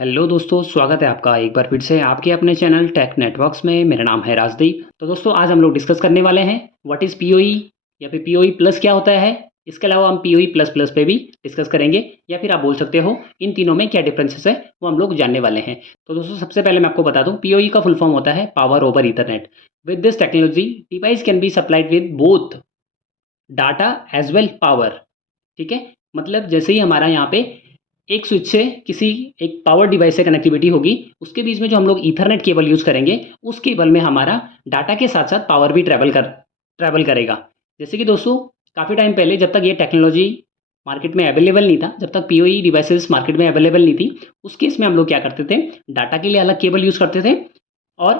Hello दोस्तों, स्वागत है आपका एक बार फिर से आपके अपने चैनल टेक नेटवर्क्स में। मेरा नाम है राजदीप। तो दोस्तों, आज हम लोग डिस्कस करने वाले हैं व्हाट इज़ पीओई या फिर पीओई प्लस क्या होता है। इसके अलावा हम पीओई प्लस प्लस पे भी डिस्कस करेंगे, या फिर आप बोल सकते हो इन तीनों में क्या डिफरेंसेस है वो हम लोग जानने वाले हैं। तो दोस्तों, सबसे पहले मैं आपको बता दूं, पीओई का फुल फॉर्म होता है power over ethernet. With this technology device can be supplied with both data as well power. ठीक है, मतलब जैसे ही हमारा यहाँ पे एक स्विच से किसी एक पावर डिवाइस से कनेक्टिविटी होगी, उसके बीच में जो हम लोग ईथरनेट केबल यूज़ करेंगे, उस केबल में हमारा डाटा के साथ साथ पावर भी ट्रैवल करेगा। जैसे कि दोस्तों, काफ़ी टाइम पहले जब तक ये टेक्नोलॉजी मार्केट में अवेलेबल नहीं था, जब तक पीओई डिवाइसेस मार्केट में अवेलेबल नहीं थी, उस केस में हम लोग क्या करते थे, डाटा के लिए अलग केबल यूज़ करते थे और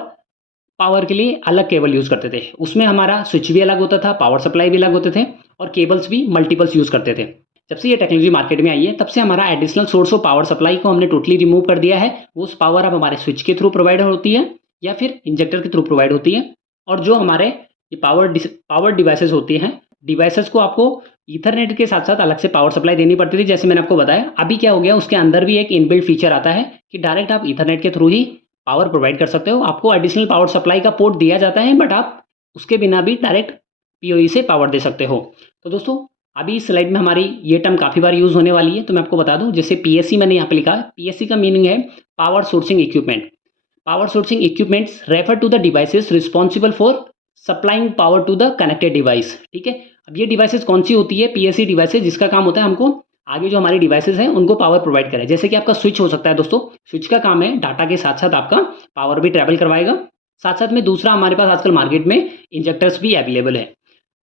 पावर के लिए अलग केबल यूज़ करते थे। उसमें हमारा स्विच भी अलग होता था, पावर सप्लाई भी अलग होते थे और केबल्स भी मल्टीपल्स यूज़ करते थे। जब से ये टेक्नोलॉजी मार्केट में आई है, तब से हमारा additional source of power supply को हमने टोटली रिमूव कर दिया है। वो पावर अब हमारे स्विच के थ्रू प्रोवाइड होती है या फिर इंजेक्टर के थ्रू प्रोवाइड होती है। और जो हमारे ये पावर डिवाइसेस होती हैं, डिवाइसेस को आपको ईथरनेट के साथ साथ अलग से पावर सप्लाई देनी पड़ती थी। जैसे मैंने आपको बताया, अभी क्या हो गया, उसके अंदर भी एक इनबिल्ट फीचर आता है कि डायरेक्ट आप ईथरनेट के थ्रू ही पावर प्रोवाइड कर सकते हो। आपको एडिशनल पावर सप्लाई का पोर्ट दिया जाता है, बट आप उसके बिना भी डायरेक्ट पीओई से पावर दे सकते हो। तो दोस्तों, अभी इस स्लाइड में हमारी ये टर्म काफ़ी बार यूज़ होने वाली है, तो मैं आपको बता दूं, जैसे पीएससी मैंने यहाँ पे लिखा है। पीएससी का मीनिंग है power sourcing equipment. Power sourcing equipments refer to the devices responsible for supplying power to the connected device. ठीक है, अब ये डिवाइसेस कौन सी होती है? पीएससी डिवाइसेस, जिसका काम होता है हमको आगे जो हमारी डिवाइसेस हैं उनको पावर प्रोवाइड करें। जैसे कि आपका स्विच हो सकता है दोस्तों, स्विच का काम है डाटा के साथ साथ आपका पावर भी ट्रैवल करवाएगा। साथ साथ में दूसरा, हमारे पास आजकल मार्केट में इंजेक्टर्स भी अवेलेबल है।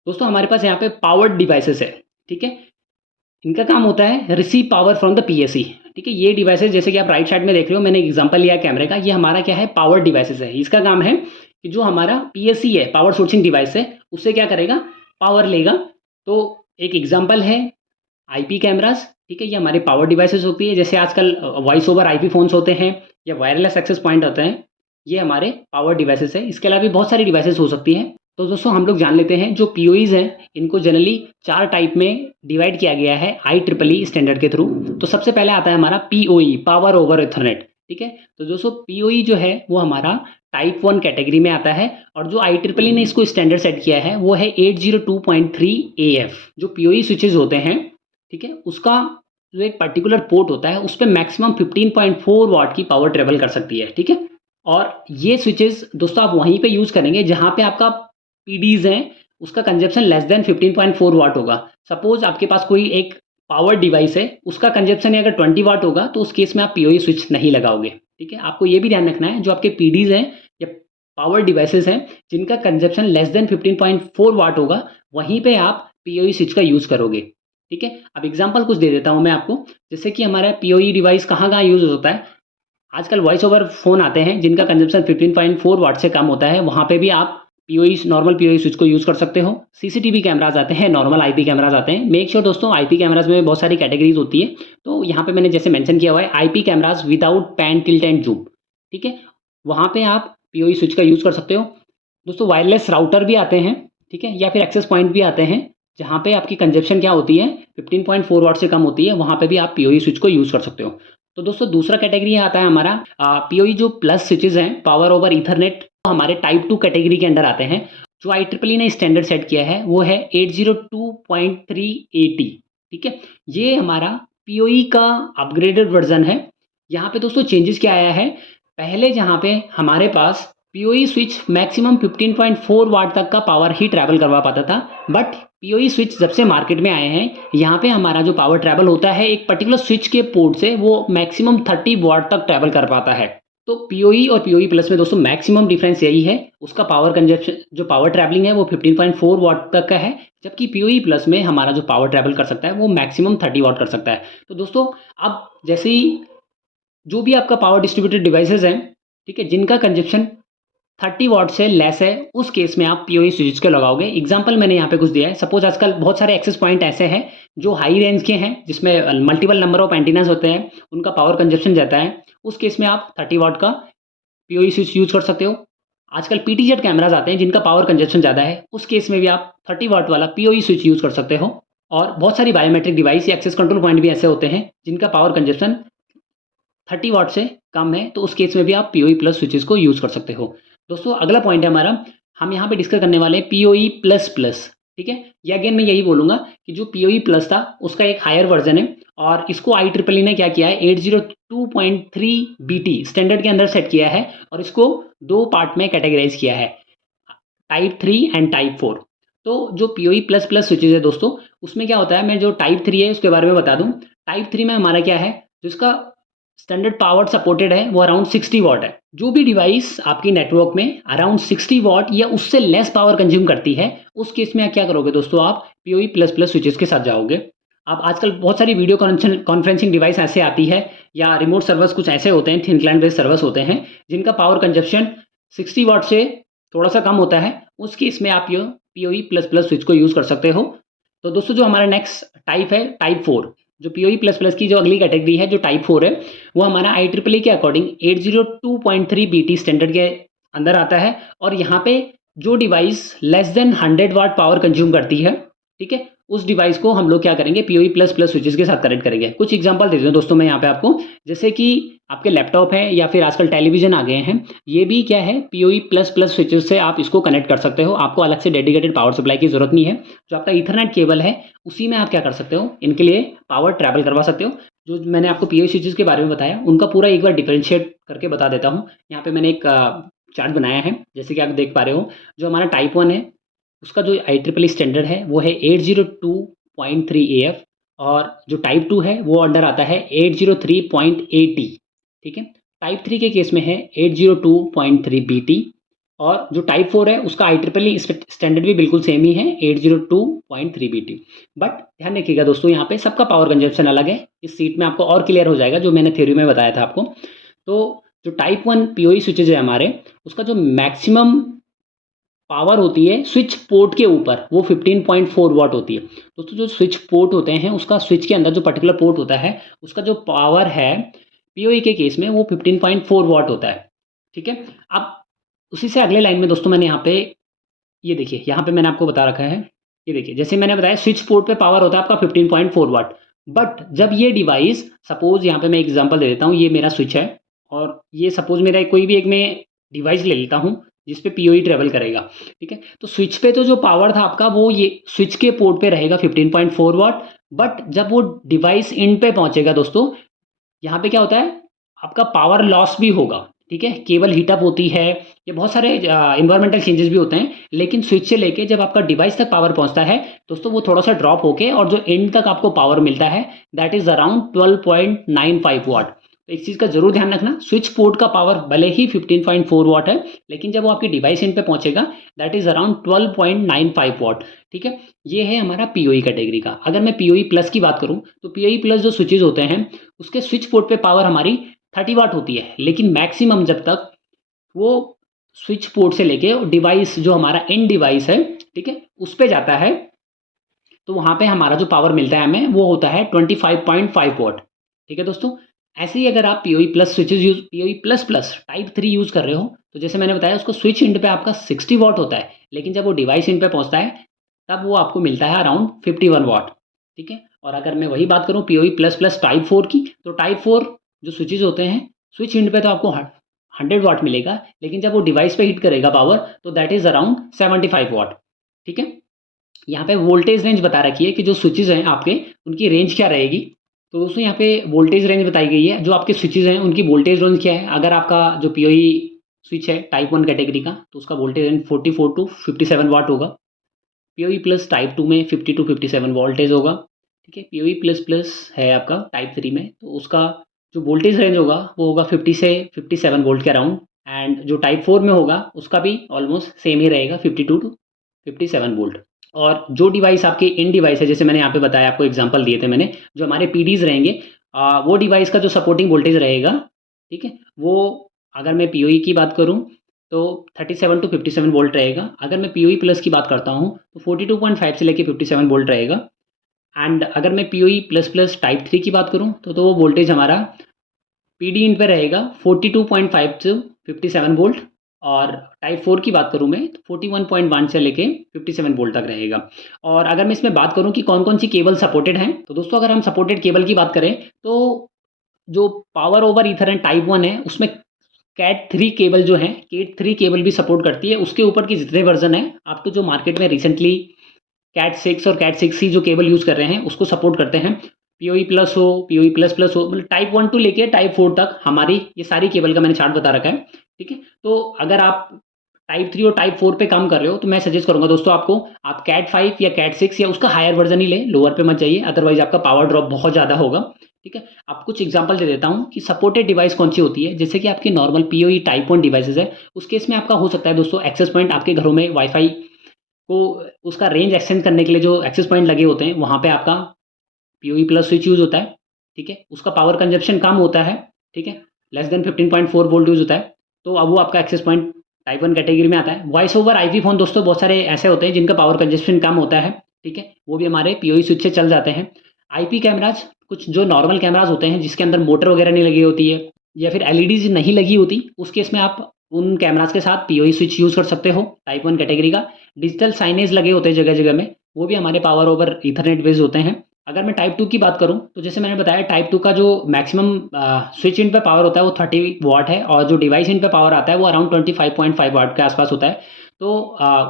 दोस्तों, हमारे पास यहाँ पे पावर्ड डिवाइसेस है। ठीक है, इनका काम होता है receive power from the PSC. ठीक है, ये डिवाइसेस जैसे कि आप राइट साइड में देख रहे हो, मैंने एग्जांपल लिया है कैमरे का। ये हमारा क्या है, पावर डिवाइसेस है। इसका काम है कि जो हमारा पीएससी है, पावर सोर्सिंग डिवाइस है, उससे क्या करेगा, पावर लेगा। तो एक एग्जांपल है आईपी कैमरास। ठीक है, ये हमारे पावर डिवाइसेस होती है। जैसे आजकल वॉइस ओवर आईपी फोन्स होते हैं या वायरलेस एक्सेस पॉइंट होते हैं, ये हमारे पावर डिवाइसेस है। इसके अलावा भी बहुत सारी डिवाइसेस हो सकती हैं। तो दोस्तों, हम लोग जान लेते हैं जो पीओईज हैं, इनको जनरली 4 टाइप में डिवाइड किया गया है IEEE स्टैंडर्ड के थ्रू। तो सबसे पहले आता है हमारा पीओई, पावर ओवर इथरनेट। ठीक है, तो दोस्तों पीओई जो है वो हमारा टाइप 1 कैटेगरी में आता है। और जो IEEE ने इसको स्टैंडर्ड सेट किया है वो है 802.3 AF। जो पीओई स्विचेज होते हैं, ठीक है, उसका जो एक पर्टिकुलर पोर्ट होता है, उस पर मैक्सिमम 15.4 वाट की पावर ट्रेवल कर सकती है। ठीक है, और ये स्विचेस दोस्तों आप वहीं पे यूज़ करेंगे जहाँ पे आपका पीडीज हैं, उसका कंजप्शन लेस देन 15.4 वाट होगा। सपोज आपके पास कोई एक पावर डिवाइस है, उसका कंजप्शन अगर 20 वाट होगा, तो उस केस में आप पीओई स्विच नहीं लगाओगे। ठीक है, आपको ये भी ध्यान रखना है, जो आपके पीडीज हैं या पावर डिवाइसेस हैं जिनका कंजप्शन लेस देन 15.4 वाट होगा, वहीं पे आप पीओई स्विच का यूज़ करोगे। ठीक है, अब एग्जांपल कुछ दे देता हूँ मैं आपको। जैसे कि हमारा पीओई डिवाइस कहाँ कहाँ यूज़ होता है। आजकल वॉइस ओवर फ़ोन आते हैं जिनका कंजप्शन 15.4 वाट से कम होता है, वहाँ पे भी आप पीओई, नॉर्मल पीओई स्विच को यूज़ कर सकते हो। सीसीटीवी कैमराज आते हैं, नॉर्मल आईपी कैमराज आते हैं। मेक श्योर दोस्तों, आईपी कैमराज में बहुत सारी कैटेगरीज होती है। तो यहाँ पे मैंने जैसे मेंशन किया हुआ है IP cameras without pan, tilt and zoom. ठीक है, वहाँ पे आप पीओई स्विच का यूज़ कर सकते हो। दोस्तों, वायरलेस राउटर भी आते हैं, ठीक है, या फिर एक्सेस पॉइंट भी आते हैं, जहाँ पे आपकी कंजप्शन क्या होती है, 15.4 वाट से कम होती है, वहाँ पे भी आप पीओई स्विच को यूज़ कर सकते हो। तो दोस्तों, दूसरा कैटेगरी आता है हमारा पीओई जो प्लस स्विचेज हैं, पावर ओवर ईथरनेट, हमारे टाइप 2 कैटेगरी के अंडर आते हैं। जो IEEE ने स्टैंडर्ड सेट किया है वो है 802.3 AT। ठीक है, ये हमारा पीओई का अपग्रेडेड वर्जन है। यहाँ पे दोस्तों चेंजेस क्या आया है, पहले जहाँ पे हमारे पास पीओई स्विच मैक्सिमम 15.4 वाट तक का पावर ही ट्रैवल करवा पाता था, बट पीओई स्विच जब से मार्केट में आए हैं, यहाँ पे हमारा जो पावर ट्रैवल होता है एक पर्टिकुलर स्विच के पोर्ट से, वो मैक्सिमम 30 वाट तक ट्रैवल कर पाता है। तो पीओई और पीओई प्लस में दोस्तों मैक्सिमम डिफरेंस यही है, उसका पावर कंजप्शन, जो पावर ट्रैवलिंग है वो 15.4 वाट तक का है, जबकि पीओई प्लस में हमारा जो पावर ट्रैवल कर सकता है वो मैक्सिमम 30 वाट कर सकता है। तो दोस्तों, अब जैसे ही जो भी आपका पावर डिस्ट्रीब्यूटेड डिवाइसेस हैं, ठीक है, जिनका कंजप्शन 30 वाट से लेस है, उस केस में आप पीओई स्विच के लगाओगे। एग्जांपल मैंने यहाँ पे कुछ दिया है। सपोज आजकल बहुत सारे एक्सेस पॉइंट ऐसे हैं जो हाई रेंज के हैं, जिसमें मल्टीपल नंबर ऑफ एंटीनास होते हैं, उनका पावर कंजप्शन जाता है, उस केस में आप 30 वाट का पीओई स्विच यूज़ कर सकते हो। आजकल पीटीजेड कैमराज आते हैं जिनका पावर कंजप्शन ज़्यादा है, उस केस में भी आप 30 वाट वाला पीओई स्विच यूज़ कर सकते हो। और बहुत सारी बायोमेट्रिक डिवाइस या एक्सेस कंट्रोल पॉइंट भी ऐसे होते हैं जिनका पावर कंजप्शन 30 वाट से कम है तो उस केस में भी आप पीओई प्लस स्विचेस को यूज़ कर सकते हो। दोस्तों अगला पॉइंट है हमारा, हम यहाँ पे डिस्कस करने वाले हैं पीओई प्लस प्लस। ठीक है, ये अगेन मैं यही बोलूँगा कि जो पीओई प्लस था उसका एक हायर वर्जन है और इसको IEEE ने क्या किया है 802.3 BT स्टैंडर्ड के अंदर सेट किया है और इसको 2 पार्ट में कैटेगराइज किया है, टाइप 3 एंड टाइप 4। तो जो पीओई प्लस प्लस स्विचेज है दोस्तों, उसमें क्या होता है, मैं जो टाइप 3 है उसके बारे में बता दूं। टाइप 3 में हमारा क्या है, जिसका स्टैंडर्ड पावर सपोर्टेड है वो अराउंड 60 वॉट है। जो भी डिवाइस आपकी नेटवर्क में अराउंड 60 वॉट या उससे लेस पावर कंज्यूम करती है, उस केस में आप क्या करोगे दोस्तों, आप पीओई प्लस प्लस स्विचेस के साथ जाओगे। आप आजकल बहुत सारी वीडियो कॉन्फ्रेंसिंग डिवाइस ऐसे आती है या रिमोट सर्वर्स कुछ ऐसे होते हैं, थिन क्लाइंट बेस्ड सर्वर्स होते हैं जिनका पावर कंजप्शन 60 वॉट से थोड़ा सा कम होता है। उस केस में आप ये पीओई प्लस प्लस स्विच को यूज़ कर सकते हो। तो दोस्तों जो हमारा नेक्स्ट टाइप है टाइप 4, जो पीओई प्लस प्लस की जो अगली कैटेगरी है जो टाइप 4 है, वो हमारा IEEE के अकॉर्डिंग 802.3 BT स्टैंडर्ड के अंदर आता है। और यहाँ पे जो device less than 100 watt power consume करती है, ठीक है, उस डिवाइस को हम लोग क्या करेंगे, पीओई प्लस प्लस स्विचेस के साथ कनेक्ट करेंगे। कुछ एग्जांपल देते हैं दोस्तों मैं यहाँ पे आपको, जैसे कि आपके लैपटॉप है या फिर आजकल टेलीविजन आ गए हैं, ये भी क्या है पीओई प्लस प्लस स्विचेस से आप इसको कनेक्ट कर सकते हो। आपको अलग से डेडिकेटेड पावर सप्लाई की जरूरत नहीं है। जो आपका ईथरनेट केबल है उसी में आप क्या कर सकते हो, इनके लिए पावर ट्रैवल करवा सकते हो। जो मैंने आपको पीओई स्विचेस के बारे में बताया उनका पूरा एक बार डिफरेंशिएट करके बता देता हूँ। यहाँ पे मैंने एक चार्ट बनाया है, जैसे कि आप देख पा रहे हो। जो हमारा टाइप 1 है उसका जो IEEE स्टैंडर्ड है वो है 802.3 AF और जो टाइप 2 है वो अंडर आता है 803.80। ठीक है, टाइप 3 के केस में है 802.3 BT और जो टाइप 4 है उसका IEEE स्टैंडर्ड भी बिल्कुल सेम ही है 802.3 BT। बट ध्यान रखिएगा दोस्तों, यहाँ पे सबका पावर कंजप्शन अलग है। इस सीट में आपको और क्लियर हो जाएगा जो मैंने थ्योरी में बताया था आपको। तो जो टाइप 1 पीओई स्विचेज है हमारे, उसका जो मैक्सिमम पावर होती है स्विच पोर्ट के ऊपर वो 15.4 वाट होती है। दोस्तों जो स्विच पोर्ट होते हैं उसका स्विच के अंदर जो पर्टिकुलर पोर्ट होता है उसका जो पावर है पीओई के केस में वो 15.4 वाट होता है। ठीक है, अब उसी से अगले लाइन में दोस्तों मैंने यहाँ पे ये देखिए, यहाँ पे मैंने आपको बता रखा है, ये देखिए जैसे मैंने बताया स्विच पोर्ट पे पावर होता है आपका 15.4 वाट। बट जब ये डिवाइस, सपोज यहाँ पे मैं एग्जांपल दे देता हूँ, ये मेरा स्विच है और ये सपोज मेरा कोई भी एक मैं डिवाइस ले लेता हूँ जिस पे पीओई ट्रेवल करेगा। ठीक है, तो स्विच पे तो जो पावर था आपका वो ये स्विच के पोर्ट पे रहेगा 15.4 वाट। बट जब वो डिवाइस इन पे पहुंचेगा दोस्तों, यहाँ पे क्या होता है, आपका पावर लॉस भी होगा। ठीक है, केबल हीटअप होती है, ये बहुत सारे इन्वायरमेंटल चेंजेस भी होते हैं। लेकिन स्विच से लेके जब आपका डिवाइस तक पावर पहुंचता है दोस्तों, वो थोड़ा सा ड्रॉप होके और जो एंड तक आपको पावर मिलता है दैट इज अराउंड 12.95 वाट। तो एक चीज़ का जरूर ध्यान रखना, स्विच पोर्ट का पावर भले ही 15.4 वाट है, लेकिन जब वो आपकी डिवाइस एंड पे पहुंचेगा दैट इज अराउंड 12.95 वाट। ठीक है, ये है हमारा पीओई कैटेगरी का। अगर मैं पीओई प्लस की बात करूं तो पीओई प्लस जो स्विचेज होते हैं उसके स्विच पोर्ट पे पावर हमारी 30 वाट होती है, लेकिन मैक्सिमम जब तक वो स्विच पोर्ट से लेके डिवाइस जो हमारा एंड डिवाइस है, ठीक है, उस पे जाता है, तो वहां पे हमारा जो पावर मिलता है हमें वो होता है 25.5 वाट। ठीक है दोस्तों, ऐसे ही अगर आप PoE plus switches use, PoE plus plus type 3 use कर रहे हो, तो जैसे मैंने बताया उसको स्विच इंड पे आपका 60 वाट होता है, लेकिन जब वो डिवाइस इंड पे पहुंचता है तब वो आपको मिलता है अराउंड 51 वाट। ठीक है, और अगर मैं वही बात करूं पीओई प्लस प्लस टाइप 4 की, तो टाइप 4 जो स्विचेज होते हैं स्विच इंड पे तो आपको 100 वाट मिलेगा, लेकिन जब वो डिवाइस पे हिट करेगा पावर तो दैट इज अराउंड 75 वाट। ठीक है, यहाँ पे वोल्टेज रेंज बता रखी है कि जो स्विचेज हैं आपके उनकी रेंज क्या रहेगी। तो दोस्तों यहाँ पे वोल्टेज रेंज बताई गई है, जो आपके स्विचेज हैं उनकी वोल्टेज रेंज क्या है। अगर आपका जो पीओई स्विच है टाइप 1 कैटेगरी का, तो उसका वोल्टेज रेंज 44 टू 57 वाट होगा। पीओई प्लस टाइप 2 में 50 टू 57 वोल्टेज होगा। ठीक है, पीओई प्लस प्लस है आपका टाइप 3 में, तो उसका जो वोल्टेज रेंज होगा वो होगा 50 से 57 वोल्ट के अराउंड। एंड जो टाइप 4 में होगा उसका भी ऑलमोस्ट सेम ही रहेगा, 52 टू 57 वोल्ट। और जो डिवाइस आपके इन डिवाइस है, जैसे मैंने यहाँ पे बताया, आपको एग्जांपल दिए थे मैंने, जो हमारे पीडीज रहेंगे, वो डिवाइस का जो सपोर्टिंग वोल्टेज रहेगा, ठीक है, वो अगर मैं पीओई की बात करूँ तो 37 टू 57 वोल्ट रहेगा। अगर मैं पीओई प्लस की बात करता हूँ तो 42.5 से लेके 57 वोल्ट रहेगा। एंड अगर मैं पीओई प्लस प्लस टाइप 3 की बात करूँ तो वो वोल्टेज हमारा पीडी इन पे रहेगा 42.5 से 57 वोल्ट। और टाइप 4 की बात करूँ मैं तो 41.1 से लेके 57 वोल्ट तक रहेगा। और अगर मैं इसमें बात करूँ कि कौन कौन सी केबल सपोर्टेड हैं, तो दोस्तों अगर हम सपोर्टेड केबल की बात करें तो जो पावर ओवर ईथरनेट टाइप 1 है उसमें कैट 3 केबल जो है, कैट 3 केबल भी सपोर्ट करती है। उसके ऊपर की जितने वर्जन है आपको जो मार्केट में रिसेंटली कैट 6 और कैट 6 ही जो केबल यूज़ कर रहे हैं उसको सपोर्ट करते हैं। पीओई प्लस हो, पीओई प्लस प्लस हो, मतलब टाइप 1 टू लेके टाइप 4 तक हमारी ये सारी केबल का मैंने चार्ट बता रखा है। ठीक है, तो अगर आप टाइप 3 और टाइप 4 पे काम कर रहे हो तो मैं सजेस्ट करूंगा दोस्तों आपको, आप कैट 5 या कैट 6 या उसका हायर वर्जन ही ले, लोअर पे मत जाइए, अदरवाइज आपका पावर ड्रॉप बहुत ज़्यादा होगा। ठीक है, आप कुछ एग्जांपल दे देता हूँ कि सपोर्टेड डिवाइस कौन सी होती है। जैसे कि आपकी नॉर्मल पीओई टाइप 1 डिवाइसेज है, उस केस में आपका हो सकता है दोस्तों एक्सेस पॉइंट आपके घरों में वाईफाई को उसका रेंज एक्सटेंड करने के लिए जो एक्सेस पॉइंट लगे होते हैं वहाँ पे आपका पीओई प्लस स्विच यूज़ होता है। ठीक है, उसका पावर कंजप्शन कम होता है। ठीक है, लेस देन 15.4 वोल्ट यूज़ होता है, तो अब वो आपका एक्सेस पॉइंट टाइप 1 कैटेगरी में आता है। वॉइस ओवर आईपी फ़ोन दोस्तों बहुत सारे ऐसे होते हैं जिनका पावर कंजप्शन कम होता है। ठीक है, वो भी हमारे पीओई स्विच से चल जाते हैं। आईपी कैमराज, कुछ जो नॉर्मल कैमराज होते हैं जिसके अंदर मोटर वगैरह नहीं लगी होती है या फिर एलईडीज नहीं लगी होती, उस केस में आप उन कैमराज के साथ पीओई स्विच यूज़ कर सकते हो टाइप 1 कैटेगरी का। डिजिटल साइनेज लगे होते हैं जगह जगह में, वो भी हमारे पावर ओवर ईथरनेट बेस्ड होते हैं। अगर मैं टाइप 2 की बात करूँ तो जैसे मैंने बताया टाइप 2 का जो मैक्सिमम स्विच इन पे पावर होता है वो 30 वाट है, और जो डिवाइस इन पे पावर आता है वो अराउंड 25.5 वाट के आसपास होता है। तो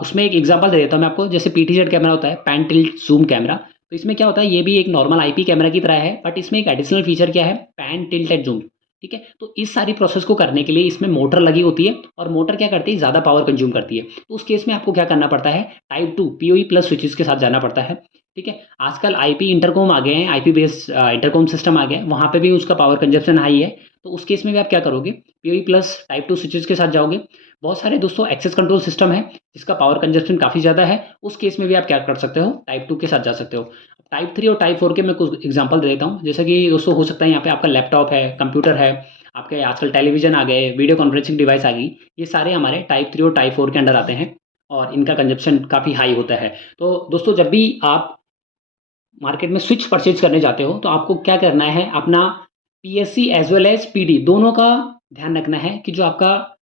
उसमें एक एग्जांपल दे देता हूँ मैं आपको। जैसे पीटीजेड कैमरा होता है, पैन टिल्ट जूम कैमरा, तो इसमें क्या होता है, ये भी एक नॉर्मल आईपी कैमरा की तरह है, बट इसमें एक एडिशनल फीचर क्या है, पैन टिल्ट एंड जूम। ठीक है, तो इस सारी प्रोसेस को करने के लिए इसमें मोटर लगी होती है, और मोटर क्या करती है, ज़्यादा पावर कंज्यूम करती है। तो उस केस में आपको क्या करना पड़ता है, टाइप 2 पीओई प्लस स्विचेस के साथ जाना पड़ता है। ठीक है, आजकल आईपी इंटरकॉम आ गए हैं, आईपी बेस्ड इंटरकॉम सिस्टम आ गया है, वहाँ पे भी उसका पावर कंजप्शन हाई है। तो उस केस में भी आप क्या करोगे, पीओई प्लस टाइप 2 स्विचेस के साथ जाओगे। बहुत सारे दोस्तों एक्सेस कंट्रोल सिस्टम है जिसका पावर कंजप्शन काफ़ी ज़्यादा है, उस केस में भी आप क्या कर सकते हो, टाइप 2 के साथ जा सकते हो। टाइप 3 और टाइप 4 के मैं कुछ एग्जांपल दे देता हूँ। जैसे कि दोस्तों हो सकता है यहाँ पे आपका लैपटॉप है, कंप्यूटर है, आपके आजकल टेलीविजन आ गए, वीडियो कॉन्फ्रेंसिंग डिवाइस आ गई, ये सारे हमारे टाइप 3 और टाइप 4 के अंडर आते हैं, और इनका कंजप्शन काफ़ी हाई होता है। तो दोस्तों जब भी आप मार्केट में स्विच परचेज करने जाते हो तो आपको क्या करना है, अपना PSC as well as PD दोनों का ध्यान रखना है कि जो आपका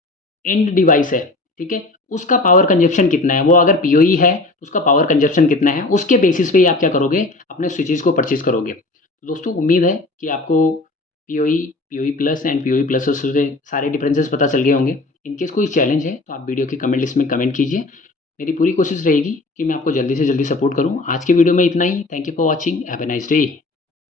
एंड डिवाइस है, ठीक है, उसका पावर कंजप्शन कितना है। वो अगर पीओई है तो उसका पावर कंजप्शन कितना है, उसके बेसिस पे ही आप क्या करोगे, अपने स्विचेस को परचेज करोगे। तो दोस्तों उम्मीद है कि आपको PoE, PoE plus and PoE plus से सारे डिफरेंसेस पता चल गए होंगे। इनकेस कोई चैलेंज है तो आप वीडियो के कमेंट लिस्ट में कमेंट कीजिए। मेरी पूरी कोशिश रहेगी कि मैं आपको जल्दी से जल्दी सपोर्ट करूँ। आज के वीडियो में इतना ही। Thank you for watching, have a nice day.